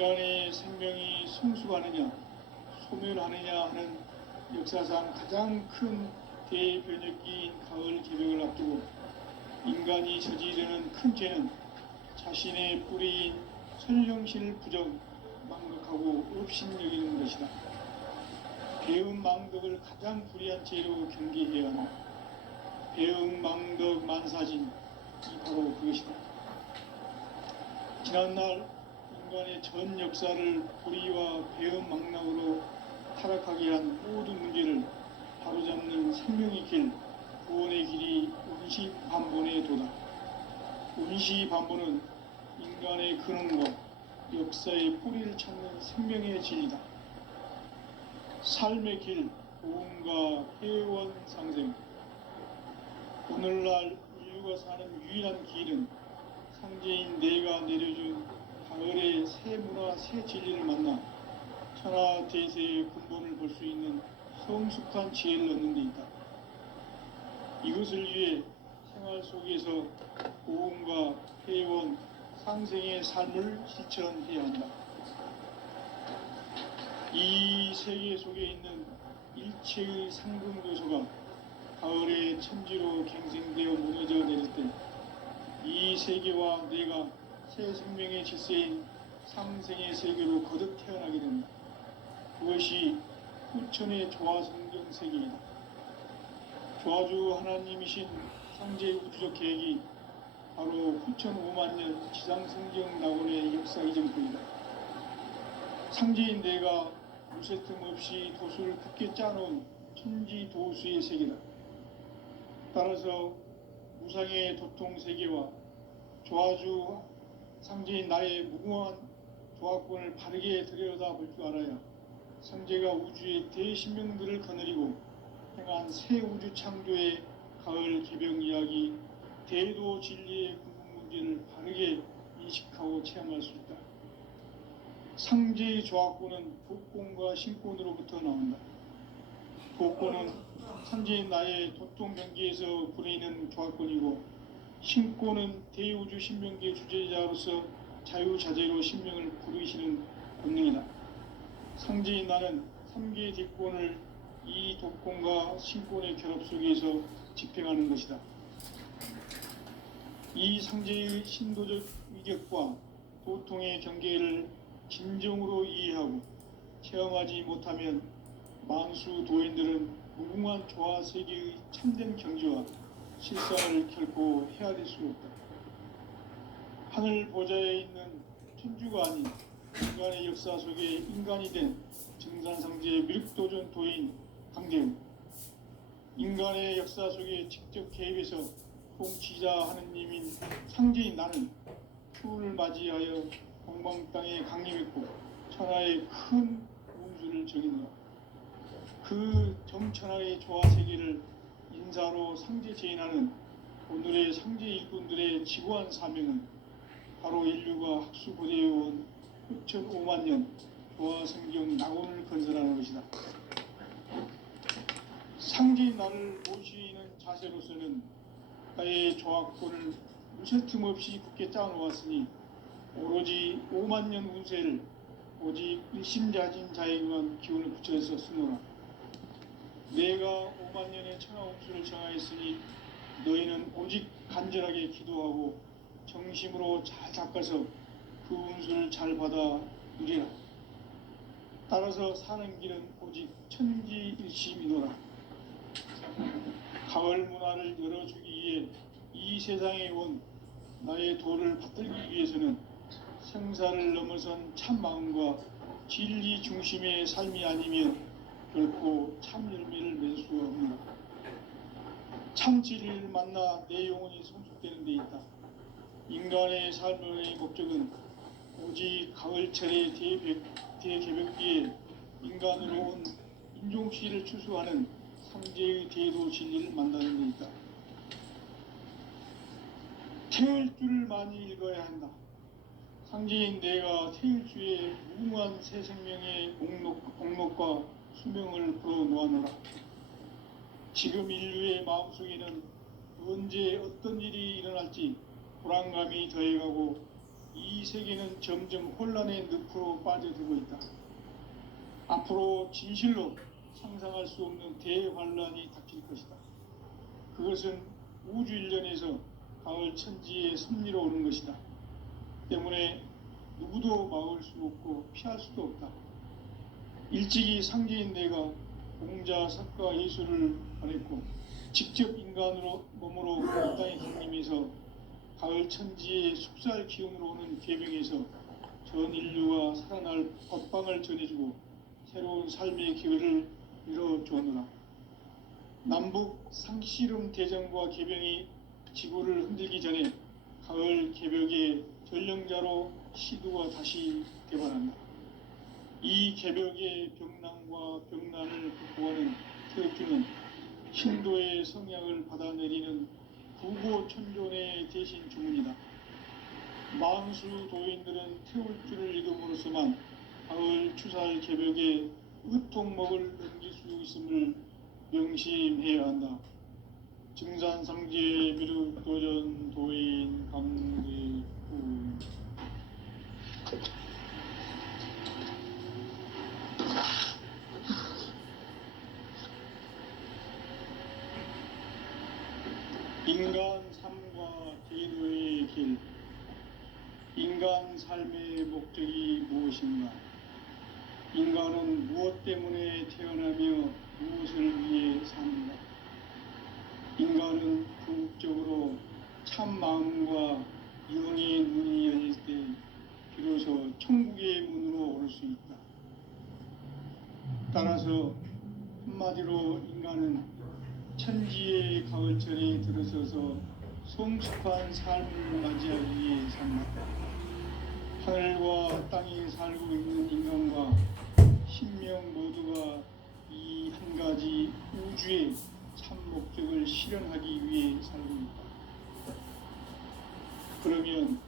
인간의 생명이 성숙하느냐 소멸하느냐 하는 역사상 가장 큰 대변혁기인 가을 개벽을 앞두고 인간이 저지르는 큰 죄는 자신의 뿌리인 선령신을 망각하고 업신여기는 것이다. 배은망덕을 가장 불의한 죄로 경계해야 한다. 배은망덕 만사진이 바로 그것이다. 지난날 인간의 전 역사를 불의와 배은망락으로 타락하게 한 모든 문제를 바로잡는 생명의 길, 구원의 길이 운시반본의 도다. 운시반본은 인간의 근원과 역사의 뿌리를 찾는 생명의 진리다. 삶의 길, 고음과 회원 상생. 오늘날 인류가 사는 유일한 길은 상제인 내가 내려준 가을의 새 문화, 새 진리를 만나 천하 대세의 근본을 볼 수 있는 성숙한 지혜를 얻는 데 있다. 이것을 위해 생활 속에서 고음과 회원, 상생의 삶을 실천해야 한다. 이 세계 속에 있는 일체의 상금 요소가 가을의 천지로 갱생되어 무너져 내릴 때 이 세계와 내가 새 생명의 질서인 상생의 세계로 거듭 태어나게 된다. 그것이 후천의 조화성경 세계이다. 조화주 하나님이신 상제 우주적 계획이 바로 후천 5만년 지상성경 낙원의 역사 이전부이다. 상제인 내가 무쇠 틈 없이 도수를 굳게 짜놓은 천지 도수의 세계다. 따라서 무상의 도통 세계와 조화주 상제인 나의 무궁한 조화권을 바르게 들여다볼 줄 알아야 상제가 우주의 대신명들을 거느리고 행한 새 우주 창조의 가을 개벽 이야기, 대도 진리의 궁극 문제를 바르게 인식하고 체험할 수 있다. 상제의 조화권은 도권과 신권으로부터 나온다. 도권은 상제인 나의 도통 경계에서 부리는 조화권이고, 신권은 대우주 신명계 주제자로서 자유자재로 신명을 부르시는 본능이다. 상제인 나는 3개의 뒷권을 이 도권과 신권의 결합 속에서 집행하는 것이다. 이 상제의 신도적 위격과 도통의 경계를 진정으로 이해하고 체험하지 못하면 만수 도인들은 무궁한 조화 세계의 참된 경지와 실상을 결코 헤아릴 수 없다. 하늘 보좌에 있는 천주가 아닌 인간의 역사 속에 인간이 된 정산상제의 밀도전 도인 강대우, 인간의 역사 속에 직접 개입해서 통치자 하느님인 상제인 나는 추운을 맞이하여 동방 땅에 강림했고 천하의 큰 운수를 정했노라. 그 정천하의 조화 세계를 인사로 상제 제인하는 오늘의 상제 일꾼들의 지고한 사명은 바로 인류가 학수고대해온 후천 5만년 조화성경 낙원을 건설하는 것이다. 상제인 나를 모시는 자세로서는 나의 조화권을 무쇠틈 없이 굳게 짜놓았으니 오로지 5만년 운세를 오직 일심자진 자에게만 기운을 붙여서 쓰노라. 내가 5만년의 천하 운수를 정하였으니 너희는 오직 간절하게 기도하고 정심으로 잘 닦아서 그 운수를 잘 받아 누리라. 따라서 사는 길은 오직 천지일심이노라. 가을 문화를 열어주기 위해 이 세상에 온 나의 도를 받들기 위해서는 생사를 넘어선 참 마음과 진리 중심의 삶이 아니면 결코 참 열매를 맺을 수가 없노라. 참 진리를 만나 내 영혼이 성숙되는 데 있다. 인간의 삶의 목적은 오직 가을철의 대개벽기에 인간으로 온 인종시를 추수하는 상제의 대도 진리를 만나는 데 있다. 태을 줄을 많이 읽어야 한다. 상제인 내가 태일주의 무궁한 새 생명의 목록과 수명을 풀어놓아노라. 지금 인류의 마음속에는 언제 어떤 일이 일어날지 불안감이 더해가고 이 세계는 점점 혼란의 늪으로 빠져들고 있다. 앞으로 진실로 상상할 수 없는 대환란이 닥칠 것이다. 그것은 우주 일련에서 가을 천지의 섭리로 오는 것이다. 때문에 누구도 막을 수 없고 피할 수도 없다. 일찍이 상제인 내가 공자, 석가, 예수를 보냈고 직접 인간으로 몸으로 이 땅에 강림해서 가을 천지의 숙살 기운으로 오는 계명에서 전 인류가 살아날 법방을 전해주고 새로운 삶의 기회를 이뤄주었노라. 남북 상씨름 대전과 개병이 지구를 흔들기 전에 가을 개벽의 전령자로 시두가 다시 대발한다. 이 개벽의 병난과 병난을 극복하는 태극기는 신도의 성향을 받아내리는 구고천존의 대신 주문이다. 만수 도인들은 태울 줄을 읽음으로써만 가을 추살 개벽의 으통목을 넘길 수 있음을 명심해야 한다. 증산상제 미륵도전 도인 강대구. 인간 삶과 계도의 길. 인간 삶의 목적이 무엇인가? 인간은 무엇 때문에 태어나며 무엇을 위해 삽니다. 인간은 궁극적으로 참 마음과 영의 문이 열릴 때 비로소 천국의 문으로 오를 수 있다. 따라서 한마디로 인간은 천지의 가을철에 들어서서 성숙한 삶을 맞이하기 위해 산다. 하늘과 땅에 살고 있는 인간과 신명 모두가 이 한 가지 우주의 참 목적을 실현하기 위해 살고 있다. 그러면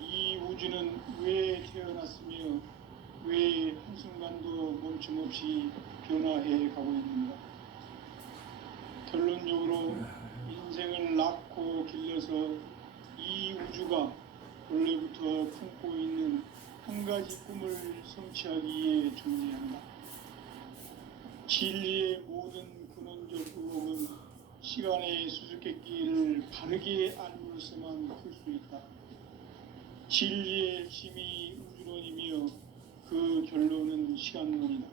이 우주는 왜 태어났으며 왜 한순간도 멈춤없이 변화해 가고 있는가? 결론적으로 인생을 낳고 길러서 이 우주가 원래부터 품고 있는 한 가지 꿈을 성취하기 위해 존재한다. 진리의 모든 근원적 의혹은 시간의 수수께끼를 바르게 알므로서만 풀 수 있다. 진리의 핵심이 우주론이며 그 결론은 시간론이다.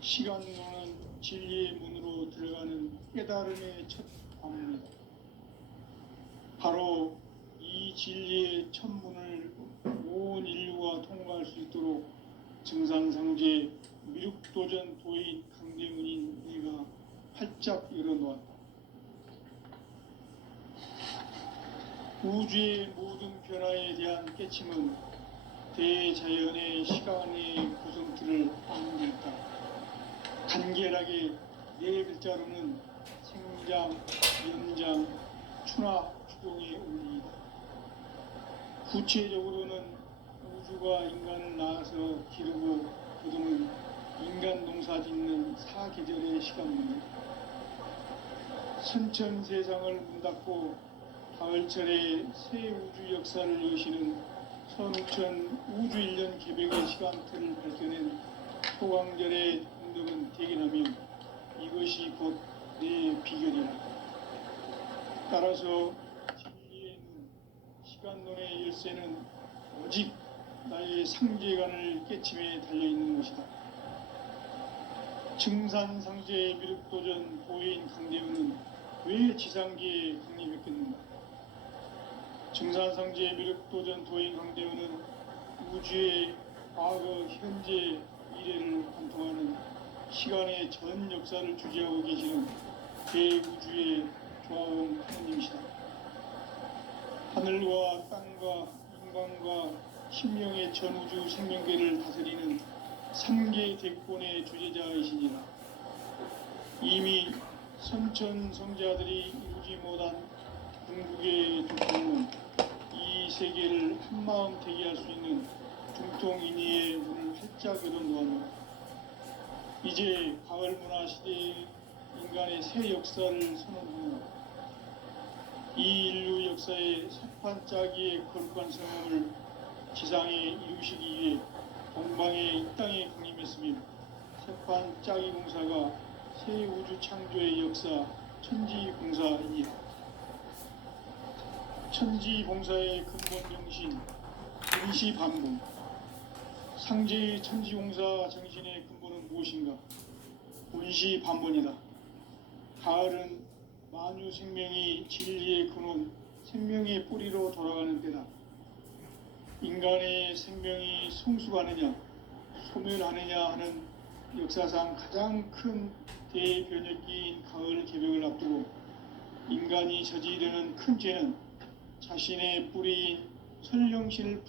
시간론은 진리의 문으로 들어가는 깨달음의 첫 관문이다. 바로 이 진리의 첫 문을 온 인류가 통과할 수 있도록 증산상제 미륵도전 도인 강대문인 네가 활짝 열어놓았다. 우주의 모든 변화에 대한 깨침은 대자연의 시간의 구성틀을 안는다. 간결하게 네 글자로는 생장, 연장, 추나, 추동의 원리이다. 구체적으로는 우주가 인간을 낳아서 기르고 거두는 인간 농사 짓는 사계절의 시간문이다. 선천 세상을 문 닫고 가을철에 새 우주 역사를 여시는 선우천 우주 일년 개벽의 시간틀을 밝혀낸 소강절의 운동은 대견하며 이것이 곧 내 비결이라. 따라서 진리의 눈, 시간론의 열쇠는 오직 나의 상제관을 깨침에 달려있는 것이다. 증산상제 미륵도전 도인 강대우는 왜 지상계에 강림했겠는가? 증산상제 미륵도전 도인 강대우는 우주의 과거, 현재, 미래를 관통하는 시간의 전 역사를 주재하고 계시는 대우주의 조화원 하나님이시다. 하늘과 땅과 인간과 신명의 전우주 생명계를 다스리는 3개 대권의 주제자이시니라. 이미 선천성자들이 이루지 못한 궁극의 조건은 이 세계를 한마음 되게 할 수 있는 중통인의의 문을 활짝 열어놓았노라. 이제 가을 문화 시대의 인간의 새 역사를 선언하노라. 이 인류 역사의 석판짜기의 거룩한 성함을 지상에 이루시기 위해 동방의 이 땅에 강림했으며 석판짜기 공사가 새 우주 창조의 역사 천지공사이니 천지공사의 근본 정신 임시반복. 상제의 천지공사 정신의 근본은 무엇인가? 운시반본이다. 가을은 만유 생명이 진리의 근원, 생명의 뿌리로 돌아가는 때다. 인간의 생명이 성숙하느냐, 소멸하느냐 하는 역사상 가장 큰 대변혁기인 가을 개벽을 앞두고 인간이 저지르는 큰 죄는 자신의 뿌리인 선령신을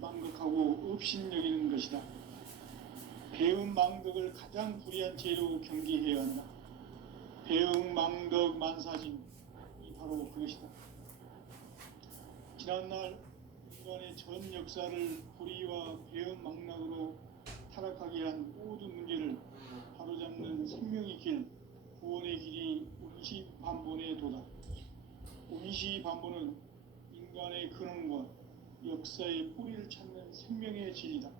망각하고 업신여기는 것이다. 배은망덕을 가장 불의한 죄로 경계해야 한다. 배은망덕 만사진이 바로 그것이다. 지난날 인간의 전 역사를 불의와 배은망락으로 타락하게 한 모든 문제를 바로잡는 생명의 길, 구원의 길이 운시반본의 도다. 운시반본은 인간의 근원과 역사의 뿌리를 찾는 생명의 진리다.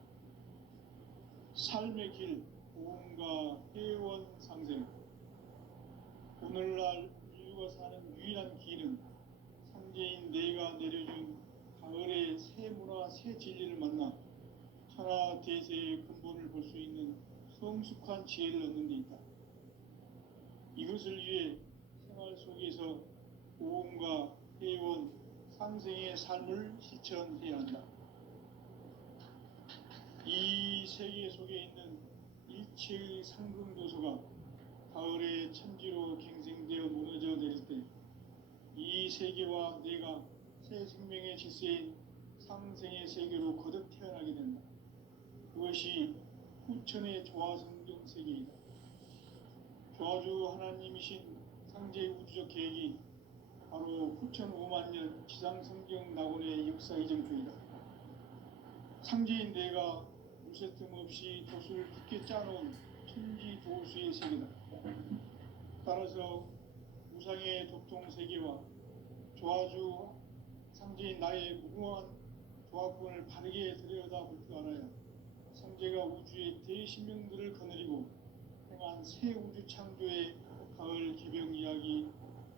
삶의 길, 보험과 회원 상생. 오늘날 인류가 사는 유일한 길은 상제인 내가 내려준 가을의 새 문화, 새 진리를 만나 천하 대세의 근본을 볼 수 있는 성숙한 지혜를 얻는 데 있다. 이것을 위해 생활 속에서 보험과 회원, 상생의 삶을 실천해야 한다. 이 세계 속에 있는 일체의 상승도서가 가을의 천지로 갱생되어 무너져 내릴 때 이 세계와 내가 새 생명의 질서인 상생의 세계로 거듭 태어나게 된다. 그것이 후천의 조화성경 세계이다. 조화주 하나님이신 상제의 우주적 계획이 바로 후천 5만 년 지상성경 낙원의 역사 이정표이다. 상제인 내가 무쇠틈 없이 돛을 굳게 짜놓은 천지도수의 세계다. 따라서 우상의 도통 세계와 조화주 상제인 나의 무궁한 조화권을 바르게 들여다볼 줄 알아야 상제가 우주의 대신명들을 거느리고 행한 새 우주 창조의 가을 개벽 이야기,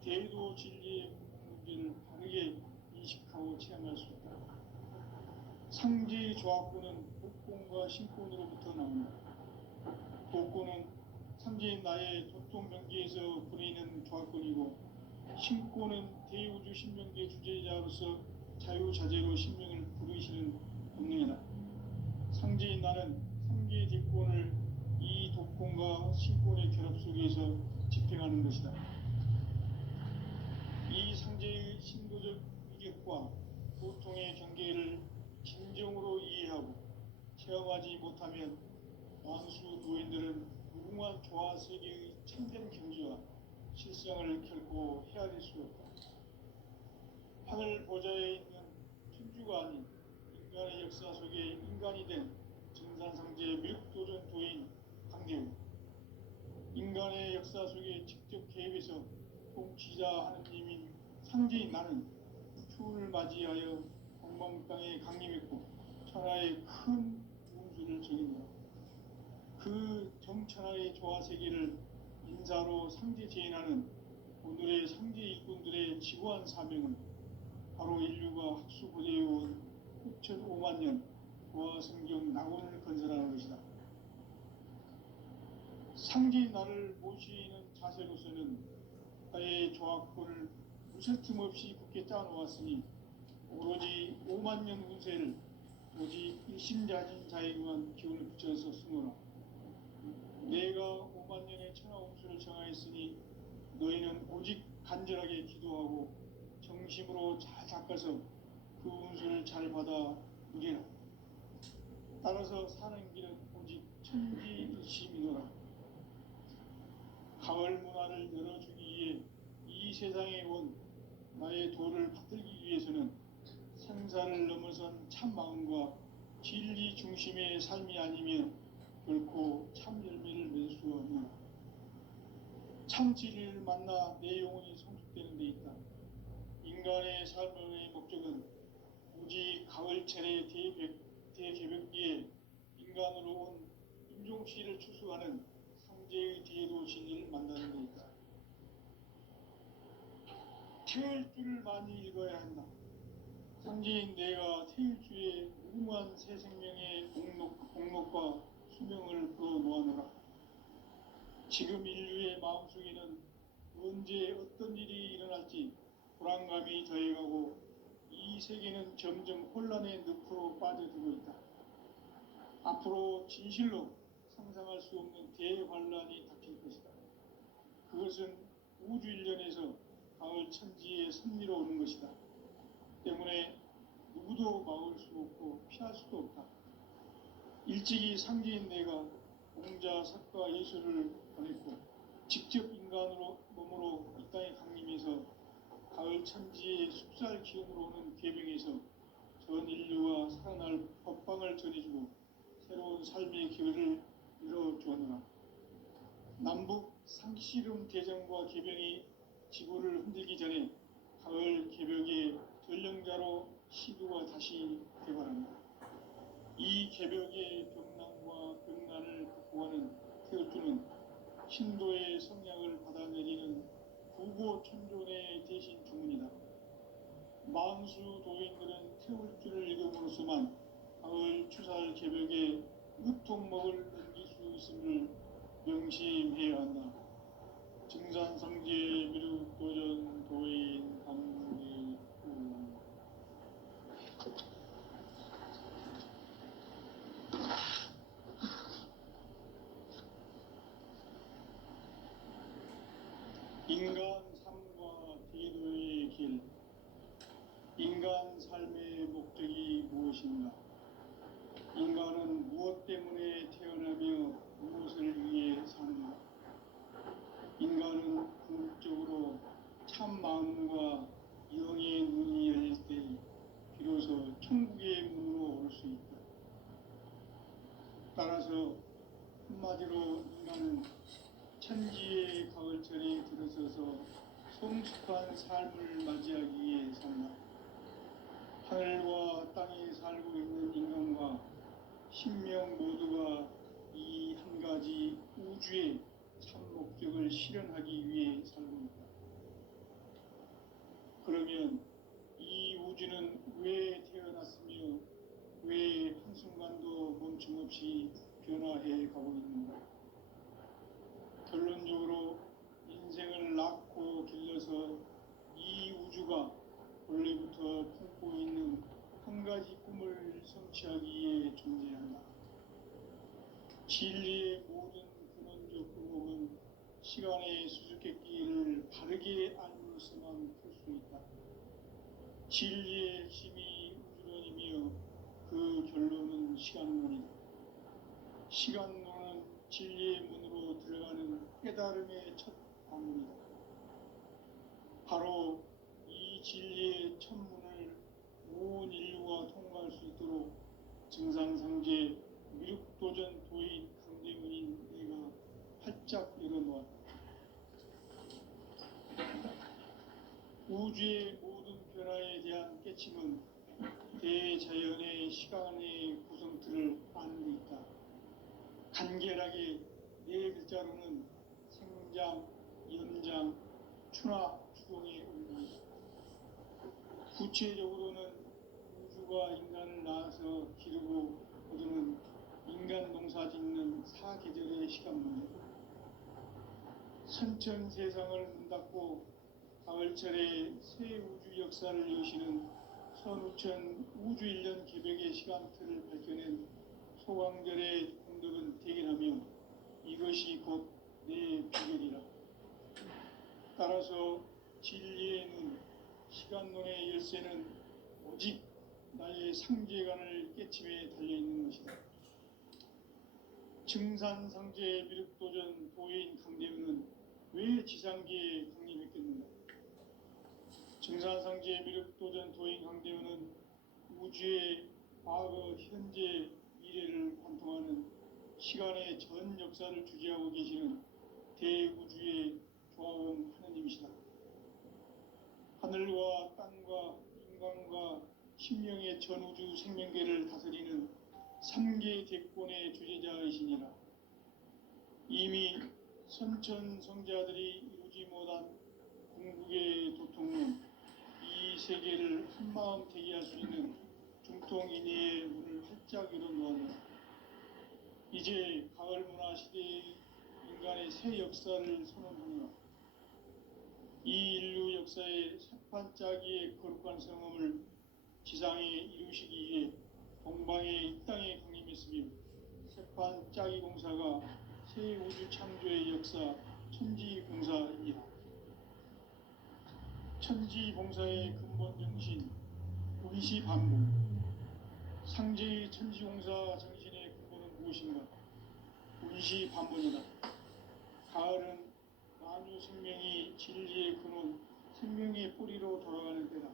대도 진리의 문제를 바르게 인식하고 체험할 수 있다. 상제의 조화권은 복권과 신권으로부터 나온다. 복권은 상제인 나의 도통 명계에서 보내는 조화권이고, 신권은 대우주 신명계 주제자로서 자유자재로 신명을 부르시는 본능이다. 상제인 나는 3개의 뒷권을 이 독권과 신권의 결합 속에서 집행하는 것이다. 이 상제의 신도적 위격과 보통의 경계를 진정으로 이해하고 체험하지 못하면 완수 도인들은 무궁한 조화 세계의 참된 경지와 실상을 결코 헤아릴 수 없다. 하늘 보좌에 있는 천주가 아닌 인간의 역사 속에 인간이 된 증산상제 밀도전 도인 강대우, 인간의 역사 속에 직접 개입해서 통치자 하느님인 상제인 나는 추운을 맞이하여 공방 땅에 강림했고 천하의 큰 운수를 적인다. 그 정천하의 조화 세계를 인사로 상제 제인하는 오늘의 상제 일꾼들의 지구한 사명은 바로 인류가 학수 고대해온 6,5만 년 조화 성경 낙원을 건설하는 것이다. 상제인 나를 모시는 자세로서는 나의 조화권을 무쇠틈 없이 굳게 짜놓았으니 오로지 5만 년 운세를 오직 일심자진 자에게만 기운을 붙여서 쓰노라. 내가 5만 년의 천하 운수를 정하였으니 너희는 오직 간절하게 기도하고 정심으로 잘 닦아서 그 운수를 잘 받아 누리라. 따라서 사는 길은 오직 천지일심이노라. 가을 문화를 열어주기 위해 이 세상에 온 나의 도를 받들기 위해서는 생사를 넘어선 참 마음과 진리 중심의 삶이 아니면 결코 참 열매를 맺을 수 없노라. 참 진리를 만나 내 영혼이 성숙되는 데 있다. 인간의 삶의 목적은 오직 가을철의 대개벽기에 인간으로 온 인종씨를 추수하는 상제의 뒤에도 진리를 만나는 것이다. 태일 줄을 많이 읽어야 한다. 상제인 내가 태일주의 무궁한 새 생명의 공록과 수명을 풀어놓아노라. 지금 인류의 마음속에는 언제 어떤 일이 일어날지 불안감이 더해가고 이 세계는 점점 혼란의 늪으로 빠져들고 있다. 앞으로 진실로 상상할 수 없는 대환란이 닥칠 것이다. 그것은 우주 일련에서 가을 천지의 섭리로 오는 것이다. 때문에 누구도 막을 수 없고 피할 수도 없다. 일찍이 상제인 내가 공자, 석가, 예수를 보냈고 직접 인간으로 몸으로 이 땅에 강림해서 가을 천지의 숲살 기운으로 오는 계명에서 전 인류와 살아날 법방을 전해주고 새로운 삶의 기회를 열어주었노라. 남북 상씨름 대전과 개병이 지구를 흔들기 전에 가을 개벽의 전령자로 시두가 다시 개발한다. 이 개벽의 벽난과 벽난을 극복하는 태울주는 신도의 성량을 받아내리는 구고천존의 대신 주문이다. 만수 도인들은 태울주를 읽음으로써만 가을 추살 개벽에 으통목을 넘길 수 있음을 명심해야 한다. 증산성제 미륵도전 도인 감리 인간 삶과 대도의 길. 인간 삶의 목적이 무엇인가? 인간은 무엇 때문에 태어나며 무엇을 위해 사는가? 인간은 궁극적으로 참 마음과 영의 눈이 열릴 때 비로소 천국의 문으로 올 수 있다. 따라서 한마디로 인간은 천지의 가을철에 들어서서 성숙한 삶을 맞이하기 위해 산다. 하늘과 땅에 살고 있는 인간과 신명 모두가 이 한 가지 우주의 참 목적을 실현하기 위해 살고 있다. 그러면 이 우주는 왜 태어났으며 왜 한순간도 멈춤없이 변화해 가고 있는가? 결론적으로 인생을 낳고 길러서 이 우주가 원래부터 품고 있는 한 가지 꿈을 성취하기 위해 존재한다. 진리의 모든 근원적 의목은 시간의 수수께끼를 바르게 알므로서만 풀 수 있다. 진리의 핵심이 우주론이며 그 결론은 시간론이다. 시간론은 진리의 문으로 들어가는 깨달음의 첫 방문이다. 바로 이 진리의 첫 문을 온 인류가 통과할 수 있도록 증상상제 미륵도전 도인 강대문인 내가 활짝 열어놓았다. 우주의 모든 변화에 대한 깨침은 대자연의 시간의 구성틀을 아는 데 있다. 간결하게 네 글자로는 생장, 연장, 추나 추동의 의미. 구체적으로는 우주가 인간을 낳아서 기르고 거두는 인간 농사 짓는 사계절의 시간 문제. 선천 세상을 문 닫고 가을철에 새 우주 역사를 여시는 선우천 우주 1년 개벽의 시간틀을 밝혀낸 소광절의 공덕은 대견하며 이것이 곧 내 비결이라. 따라서 진리의 눈, 시간론의 열쇠는 오직 나의 상제관을 깨침에 달려있는 것이다. 증산상제 미륵도전 도인 강대문은 왜 지상계에 강림했겠는가? 증산상제 미륵도전 도인 강대문은 우주의 과거, 현재, 미래를 관통하는 시간의 전 역사를 주재하고 계시는 대우주의 조화원 하느님이시다. 하늘과 땅과 인간과 신명의 전우주 생명계를 다스리는 삼계 대권의 주재자이시니라. 이미 선천성자들이 이루지 못한 궁극의 도통은 이 세계를 한마음 되게 할 수 있는 중통인의의 문을 활짝 열어놓았다. 이제 가을 문화 시대의 인간의 새 역사를 선언하노라. 이 인류 역사의 새판짜기의 거룩한 성험을 지상에 이루시기 위해 동방의 이 땅에 강림했으며 새판짜기 공사가 새 우주 창조의 역사 천지봉사입니다. 천지봉사의 근본 정신 의시반복. 상제의 천지공사 정신의 근본은 무엇인가? 의시반복이다. 가을은 만유 생명이 진리의 근원, 생명의 뿌리로 돌아가는 때다.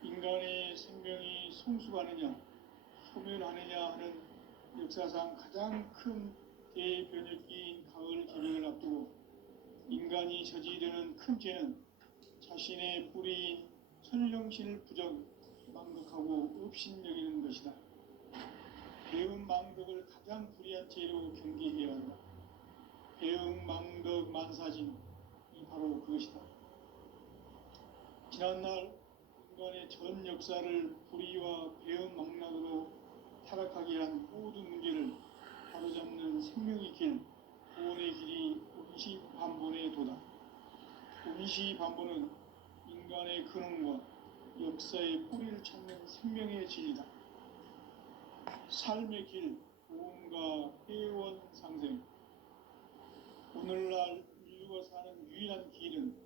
인간의 생명이 성숙하느냐, 소멸하느냐 하는 역사상 가장 큰 대변혁기인 가을 개명을 앞두고 인간이 저지르는 큰 죄는 자신의 뿌리인 선령신을 망극하고 업신여기는 것이다. 배음 망덕을 가장 불의한 죄로 경계해야 한다. 배음 망덕 만사진이 바로 그것이다. 지난날 인간의 전 역사를 불의와 배음 망락으로 타락하게 한 모든 문제를 바로잡는 생명의 길, 구원의 길이 운시반본의 도다. 운시반본은 인간의 근원과 역사의 뿌리를 찾는 생명의 진리다. 삶의 길, 구원과 회원 상생. 오늘날 인류가 사는 유일한 길은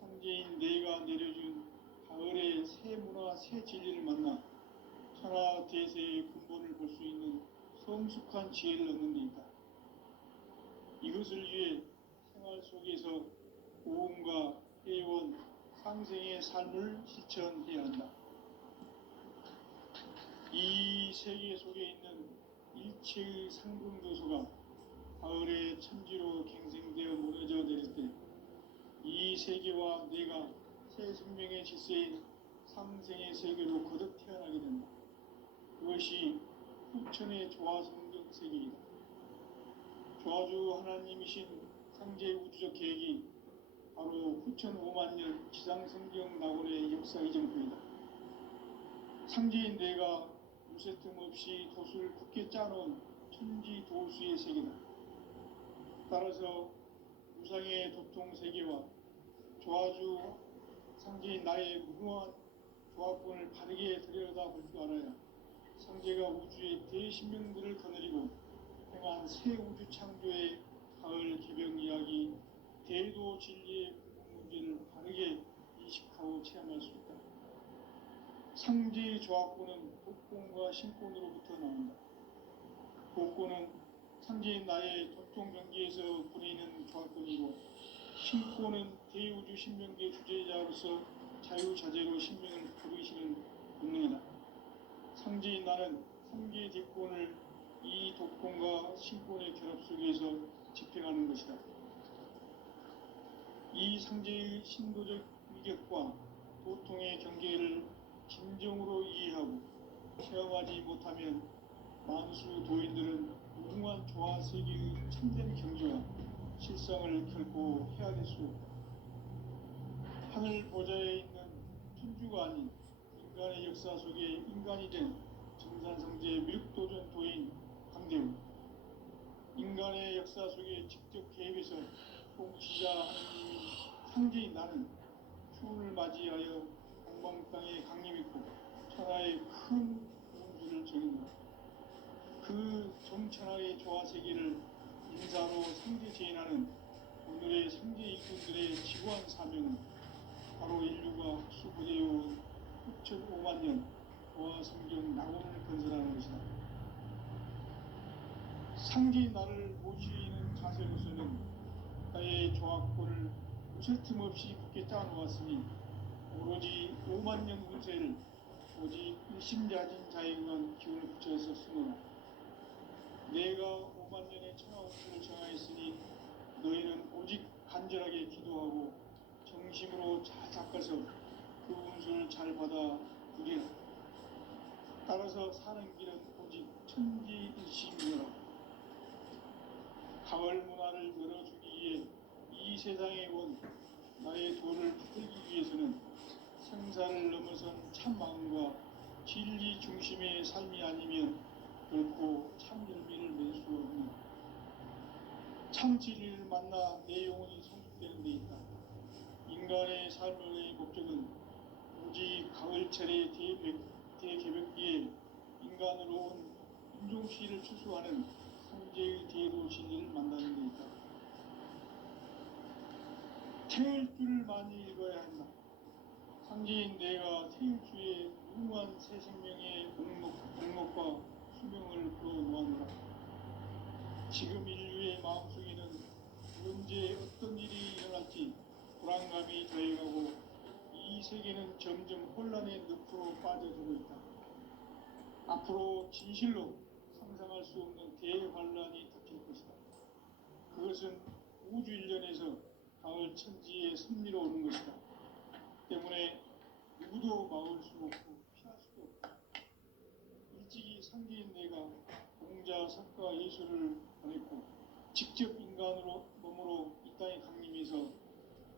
상제인 내가 내려준 가을의 새 문화, 새 진리를 만나 천하 대세의 근본을 볼 수 있는 성숙한 지혜를 얻는 데 있다. 이것을 위해 생활 속에서 고음과 회원, 상생의 삶을 실천해야 한다. 이 세계 속에 있는 일체의 상승도소가 가을의 천지로 갱생되어 무너져 내릴 때 이 세계와 내가 새 생명의 질서인 상생의 세계로 거듭 태어나게 된다. 그것이 후천의 조화성경 세계이다. 조화주 하나님이신 상제 우주적 계획이 바로 후천 5만 년 지상성경 낙원의 역사 이정표이다. 상제인 내가 무쇠 틈 없이 도수를 굳게 짜놓은 천지 도수의 세계다. 따라서 무상의 도통 세계와 조화주 상제인 나의 무궁한 조합권을 바르게 들여다볼 줄 알아야 상제가 우주의 대신명들을 거느리고 행한 새 우주 창조의 가을 개병 이야기, 대도 진리의 문제를 바르게 인식하고 체험할 수 있다. 상제의 조합권은 복권과 신권으로부터 나온다. 복권은 상제인 나의 도통 경계에서 부리는 조합권이고, 신권은 대우주 신명계 주제자로서 자유자재로 신명을 부르시는 본능이다. 상제인 나는 상계의 뒷권을 이 독권과 신권의 결합 속에서 집행하는 것이다. 이 상제의 신도적 위격과 도통의 경계를 진정으로 이해하고 체험하지 못하면 만수 도인들은 무궁한 조화 세계의 참된 경지와 실상을 결코 헤아릴 수 없다. 하늘 보좌에 있는 천주가 아닌 인간의 역사 속에 인간이 된 정산성제 밀도전 도인 강대우, 인간의 역사 속에 직접 개입해서 통치자 하느님인 상제인 나는 추운을 맞이하여 동방 땅에 강림했고 천하의 큰 우주를 정인다. 그 정천하의 조화 세계를 인사로 상제 제인하는 오늘의 상제 일꾼들의 지구한 사명은 바로 인류가 수부되어온 6,5만 년 조화 성경 낙원을 건설하는 것이다. 상제인 나를 모시는 자세로서는 나의 조합권을 무쇠 틈 없이 굳게 짜놓았으니 오로지 5만 년 운세를 오직 일심자진 자에게만 기운을 붙여서 쓰노라. 내가 5만 년의 천하 운세를 정하였으니 너희는 오직 간절하게 기도하고 정심으로 잘 닦아서 그 운수를 잘 받아 누리라. 따라서 사는 길은 오직 천지일심이라. 가을 문화를 열어주기 위해 이 세상에 온 나의 도를 붙들기 위해서는 생사를 넘어선 참 마음과 진리 중심의 삶이 아니면 결코 참 열매를 맺을 수 없는, 참 진리를 만나 내 영혼이 성숙되는 데 있다. 인간의 삶의 목적은 오직 가을철의 대개벽기에 인간으로 온 인종시를 추수하는 성제의 대도 진리를 만나는 데 있다. 태일주를 많이 읽어야 한다. 상제인 내가 태일주의 무한 새 생명의 목록과 수명을 풀어놓았노라. 지금 인류의 마음속에는 언제 어떤 일이 일어날지 불안감이 더해가고 이 세계는 점점 혼란의 늪으로 빠져들고 있다. 앞으로 진실로 상상할 수 없는 대환란이 닥칠 것이다. 그것은 우주 일련에서 가을 천지의 섭리로 오는 것이다. 때문에 누구도 막을 수 없고 피할 수도 없다. 일찍이 상제인 내가 공자, 석가, 예수를 보냈고 직접 인간으로 몸으로 이 땅에 강림해서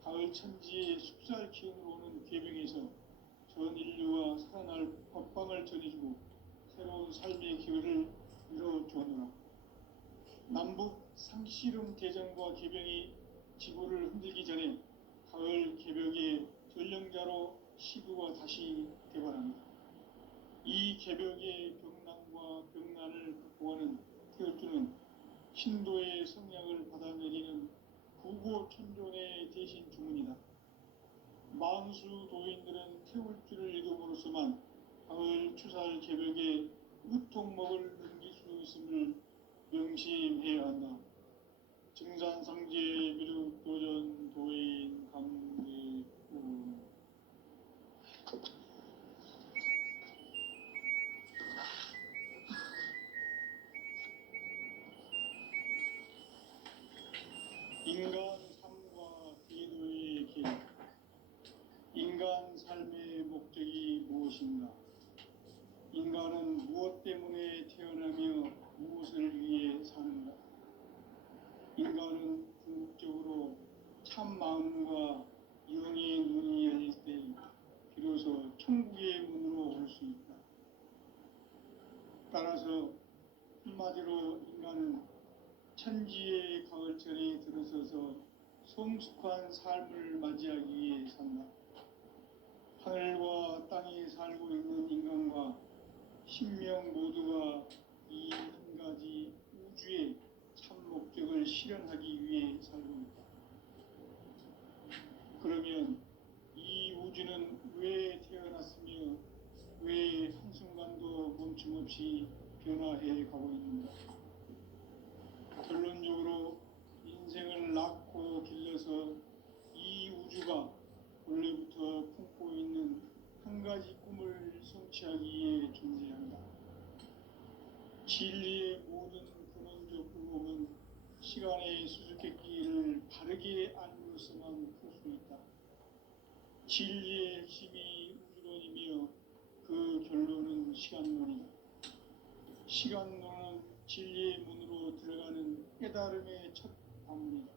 가을 천지의 숲살 기운으로 오는 계명에서 전 인류와 살아날 법방을 전해주고 새로운 삶의 기회를 열어주었노라. 남북 상씨름 대전과 개병이 지구를 흔들기 전에 가을 개벽의 전령자로 시구가 다시 되관합니다. 이 개벽의 병난과 병난을 극복하는 태울주는 신도의 성량을 받아내리는 구고천존의 대신 주문이다. 만수 도인들은 태울주를 읽음으로써만 가을 추살 개벽의 우통목을 넘길 수 있음을 명심해야 한다. 증산상제 미륵도전 도인 강대우. 인간 삶과 기도의 길. 인간 삶의 목적이 무엇인가? 인간은 무엇 때문에 태어나며 무엇을 위해 사는가? 인간은 궁극적으로 참 마음과 영의 눈이 열릴 때 비로소 천국의 문으로 올 수 있다. 따라서 한마디로 인간은 천지의 가을철에 들어서서 성숙한 삶을 맞이하기 위해 산다. 하늘과 땅에 살고 있는 인간과 신명 모두가 이 한 가지 우주의 참 목적을 실현하기 위해 살고 있다. 그러면 이 우주는 왜 태어났으며 왜 한순간도 멈춤없이 변화해 가고 있는가? 결론적으로 인생을 낳고 길러서 이 우주가 원래부터 품고 있는 한 가지 꿈을 성취하기 위해 존재한다. 진리의 모든 근원적 의혹은 시간의 수수께끼를 바르게 알므로서만 풀 수 있다. 진리의 핵심이 우주론이며 그 결론은 시간론이다. 시간론은 진리의 문으로 들어가는 깨달음의 첫 방문이다.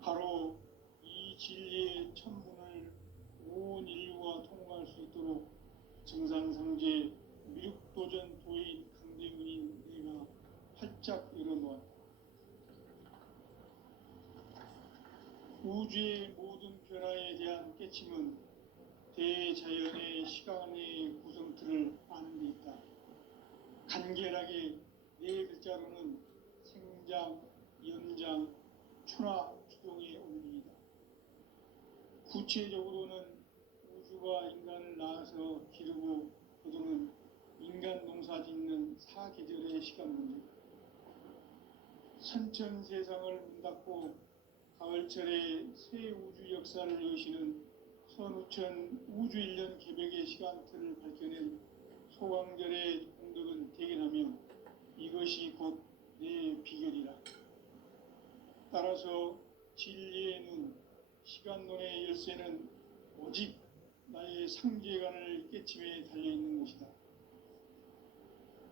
바로 이 진리의 첫 문을 온 인류가 통과할 수 있도록 증산상제 미륵도전 도인 강대문인 내가 활짝 열어놓았다. 우주의 모든 변화에 대한 깨침은 대자연의 시간의 구성틀을 아는 데 있다. 간결하게 네 글자로는 생장, 연장, 추나 추동의 원리이다. 구체적으로는 우주가 인간을 낳아서 기르고 거두는 인간 농사 짓는 사계절의 시간 문제. 선천 세상을 문 닫고 가을철에 새 우주 역사를 여시는 선우천 우주 1년 개벽의 시간틀을 밝혀낸 소강절의 공덕은 대견하며 이것이 곧 내 비결이라. 따라서 진리의 눈, 시간론의 열쇠는 오직 나의 상제관을 깨침에 달려있는 것이다.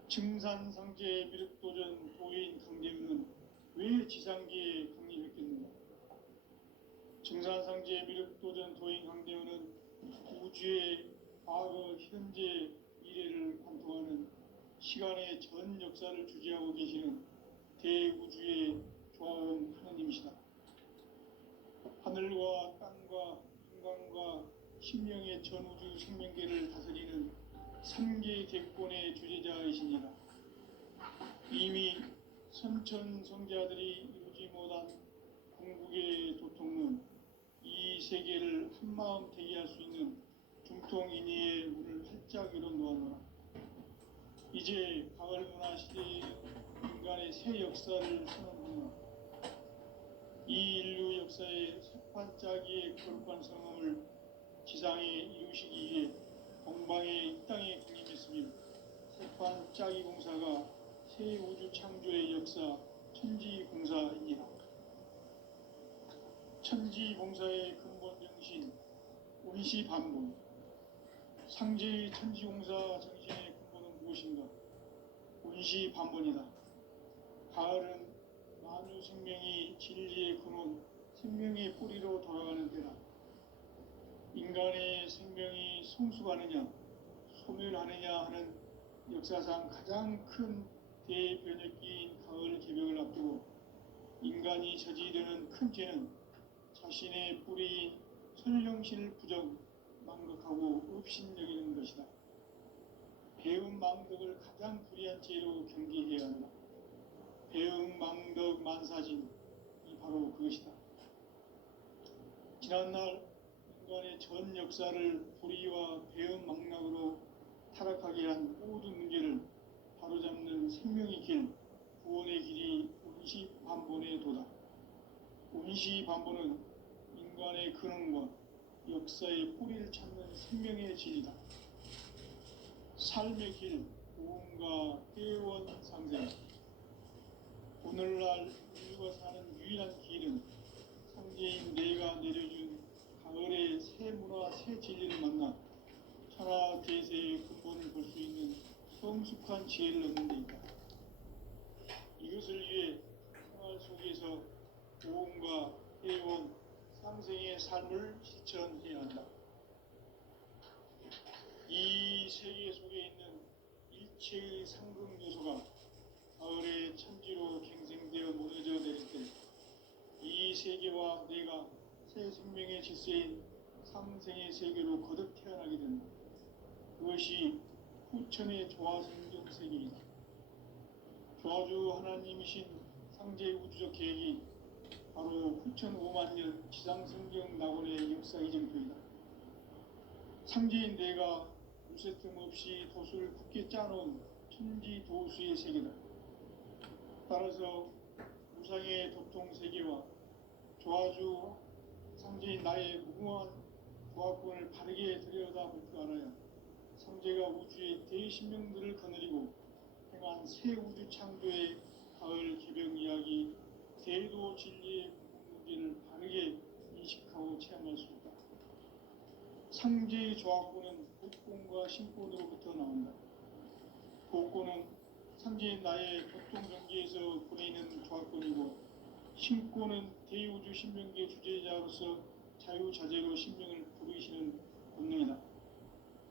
증산상제 미륵도전 도인 강대우는 왜 지상계에 강림했겠는가? 증산상제 미륵도전 도인 강대우는 우주의 과거, 현재, 미래를 관통하는 시간의 전 역사를 주재하고 계시는 대우주의 조화원 하나님이시다. 하늘과 땅과 인간과 신명의 전우주 생명계를 다스리는 삼계 대권의 주재자이시니라. 이미 선천성자들이 이루지 못한 궁극의 도통은 이 세계를 한마음 되게 할 수 있는 중통인의의 문을 활짝 열어 놓아노라. 이제 가을 문화 시대의 인간의 새 역사를 선언하노라. 이 인류 역사의 새판짜기의 거룩한 성함을 지상에 이루시기 위해 동방의 이 땅에 군림했으며 새판짜기 공사가 새 우주 창조의 역사 천지공사이니라. 천지공사의 근본 정신 온시반본. 상제의 천지공사 정신의 근본은 무엇인가? 온시반본이다. 가을은 만유 생명이 진리의 근원, 생명의 뿌리로 돌아가는 때다. 인간의 생명이 성숙하느냐, 소멸하느냐 하는 역사상 가장 큰 대변혁기인 가을 개벽을 앞두고 인간이 저지르는 큰 죄는 자신의 뿌리인 선령신을 부정, 망각하고 업신여기는 것이다. 배은망덕을 가장 불의한 죄로 경계해야 한다. 배은망덕 만사진이 바로 그것이다. 지난날 인간의 전 역사를 불의와 배은망락으로 타락하게 한 모든 문제를 바로잡는 생명의 길, 구원의 길이 온시반본의 도다. 온시반본은 인간의 근원과 역사의 뿌리를 찾는 생명의 진리다. 삶의 길, 고음과 회원상생. 오늘날 인류가 사는 유일한 길은 상제인 내가 내려준 가을의 새 문화, 새 진리를 만나 천하 대세의 근본을 볼 수 있는 성숙한 지혜를 얻는 데 있다. 이것을 위해 생활 속에서 고음과 회원, 상생의 삶을 실천해야 한다. 이 세계 속에 있는 일체의 상극 요소가 가을의 천지로 갱생되어 무너져 내릴 때 이 세계와 내가 새 생명의 질서인 상생의 세계로 거듭 태어나게 된다. 그것이 후천의 조화생전 세계이다. 조화주 하나님이신 상제 우주적 계획이 바로 후천 5만 년 지상성경 낙원의 역사 이정표이다. 상제인 내가 무쇠 틈 없이 도수를 굳게 짜놓은 천지 도수의 세계다. 따라서 무상의 도통 세계와 조화주 상제인 나의 무궁한 조화권을 바르게 들여다볼 줄 알아야 상제가 우주의 대신명들을 거느리고 행한 새 우주 창조의 가을 개벽 이야기, 대도 진리의 문제를 바르게 인식하고 체험할 수 있다. 상제의 조화권은 복권과 신권으로부터 나온다. 복권은 상제인 나의 보통 경계에서 보내는 조화권이고, 신권은 대우주 신명계 주제자로서 자유자재로 신명을 부르시는 본능이다.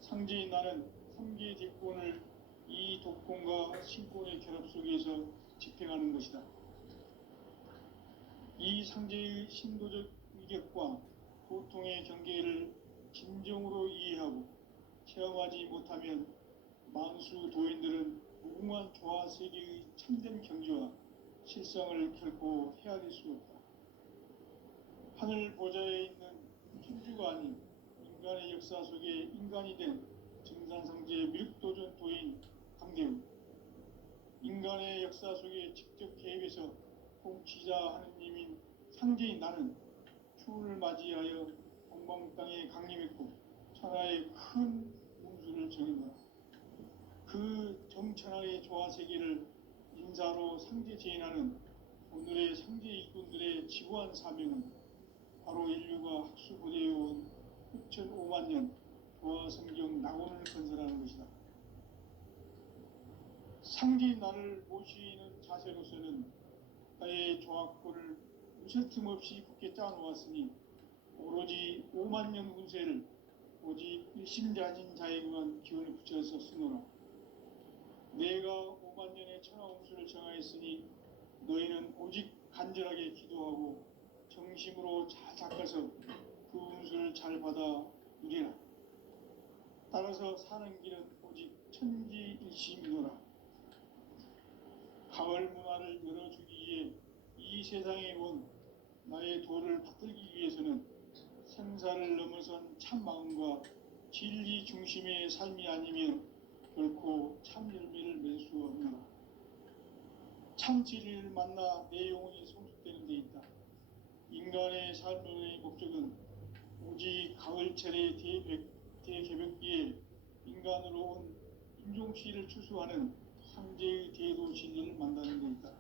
상제인 나는 3개의 대권을 이 독권과 신권의 결합 속에서 집행하는 것이다. 이 상제의 신도적 위격과 고통의 경계를 진정으로 이해하고 체험하지 못하면 만수 도인들은 무궁한 조화 세계의 참된 경지와 실상을 결코 헤아릴 수 없다. 하늘 보좌에 있는 천주가 아닌 인간의 역사 속에 인간이 된 증산상제 미륵도전 도인 강대우. 인간의 역사 속에 직접 개입해서 통치자 하느님인 상제인 나는 추운을 맞이하여 동방 땅에 강림했고 천하의 큰 문수를 정했노라. 그 정천하의 조화 세계를 인사로 상제 제인하는 오늘의 상제 일꾼들의 지구한 사명은 바로 인류가 학수고대해온 6,5만 년 도화성경 낙원을 건설하는 것이다. 상디 나를 모시는 자세로서는 나의 조합골을 무쇠틈 없이 굳게 짜놓았으니 오로지 5만 년 운세를 오직 일심자진 자에게만 기운을 붙여서 쓰노라. 내가 5만 년의 천하운수를 정하였으니 너희는 오직 간절하게 기도하고 정심으로 잘 닦아서 그 운수를 잘 받아 누리라. 따라서 사는 길은 오직 천지일심이노라. 가을 문화를 열어주기 위해 이 세상에 온 나의 도를 받들기 위해서는 생사를 넘어선 참 마음과 진리 중심의 삶이 아니면 결코 참 열매를 맺을 수 없노라. 참 진리를 만나 내 영혼이 성숙되는 데 있다. 인간의 삶의 목적은 오직 가을철의 대개벽기에 인간으로 온 인종시를 추수하는 상제의 대도 진리를 만나는 데 있다.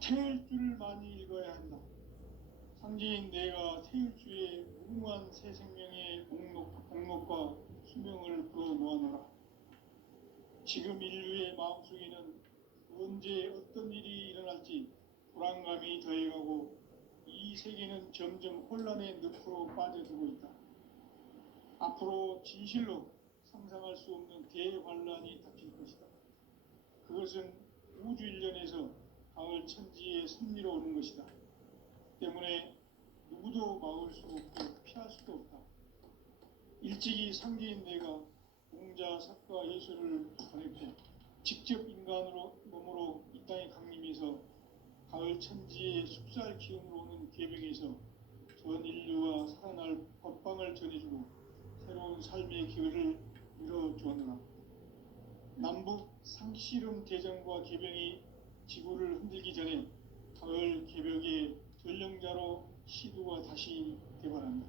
태일주를 많이 읽어야 한다. 상제인 내가 태일주의 무궁한 새 생명의 목록과 수명을 풀어놓아노라. 지금 인류의 마음속에는 언제 어떤 일이 일어날지 불안감이 더해가고 이 세계는 점점 혼란의 늪으로 빠져들고 있다. 앞으로 진실로 상상할 수 없는 대환란이 닥칠 것이다. 그것은 우주 일련에서 가을 천지의 섭리로 오는 것이다. 때문에 누구도 막을 수 없고 피할 수도 없다. 일찍이 상제인 내가 공자, 사과, 예술을 보냈고 직접 인간으로 몸으로 이 땅에 강림해서 가을 천지의 숲살 기운으로 오는 계명에서 전 인류와 살아날 법방을 전해주고 새로운 삶의 기회를 열어주었노라. 남북 상씨름 대전과 계병이 지구를 흔들기 전에 가을 개벽의 전령자로 시도가 다시 개발한다.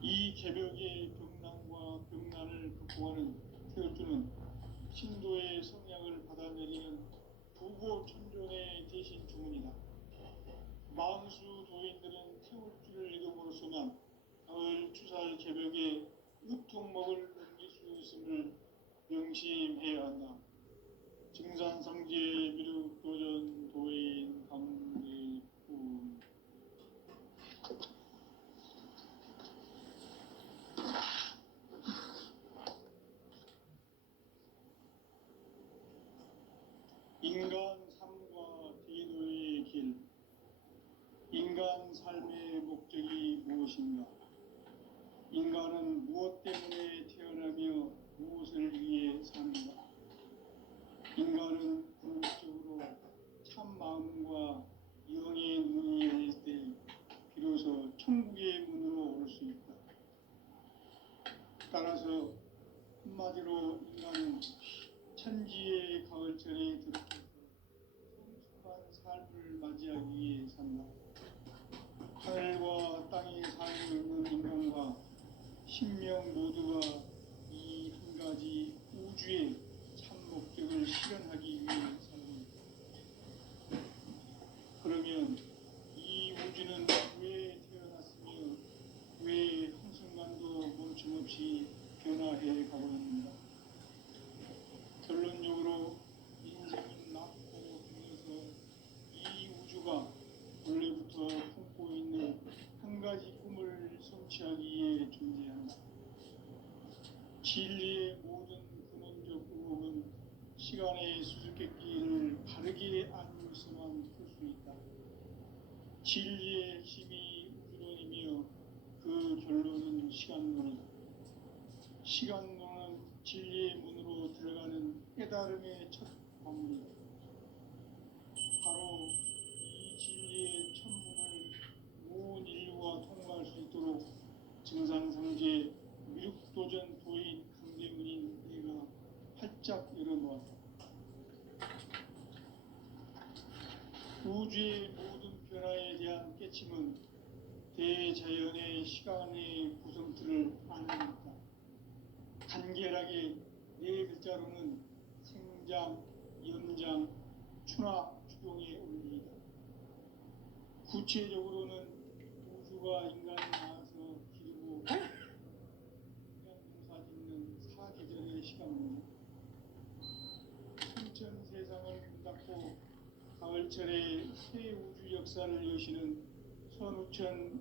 이 개벽의 병난과 병난을 극복하는 태울주는 신도의 성향을 받아내리는 부고천존의 대신 주문이다. 만수 도인들은 태울주를 이름으로서만 가을 추살 개벽의 으통목을 넘길 수 있음을 명심해야 한다. 증산상제 미륵도전 도인 강대군. 인간 삶과 대도의 길. 인간 삶의 목적이 무엇인가? 인간은 무엇 때문에 태어나며 무엇을 위해 사는가? 인간은 궁극적으로 참 마음과 영의 눈이 열릴 때 비로소 천국의 문으로 올 수 있다. 따라서 한마디로 인간은 천지의 가을철에 들어서서 성숙한 삶을 맞이하기 위해 산다. 하늘과 땅에 살고 있는 인간과 신명 모두가 이 한 가지 우주의 참 목적을 실현하기 위해 살고 있다. 그러면 이 우주는 왜 태어났으며 왜 한순간도 멈춤없이 변화해 가고 있는가? 결론적으로 인생은 낳고 죽어서 이 우주가 원래부터 품고 있는 한 가지 꿈을 성취하기 위해 존재한다. 진리의 모든 근원적 의혹은 시간의 수수께끼를 바르게 알고서만 풀 수 있다. 진리의 핵심이 우주론이며 그 결론은 시간론이다. 시간론은 진리의 문으로 들어가는 깨달음의 첫 관문이다. 바로 이 진리의 천문을 온 인류가 통과할 수 있도록 증산상제 미륵도전 도인 강대문인 내가 활짝 열어놓았다. 우주의 모든 변화에 대한 깨침은 대자연의 시간의 구성틀을 아는 것이다. 간결하게 네 글자로는 생장, 연장, 추나, 추동의 원리이다. 구체적으로는 우주가 인간을 낳아서 기르고 농사 짓는 사계절의 시간입니다. 순천 세상을 문 닫고 가을철에 새 우주 역사를 여시는 선우천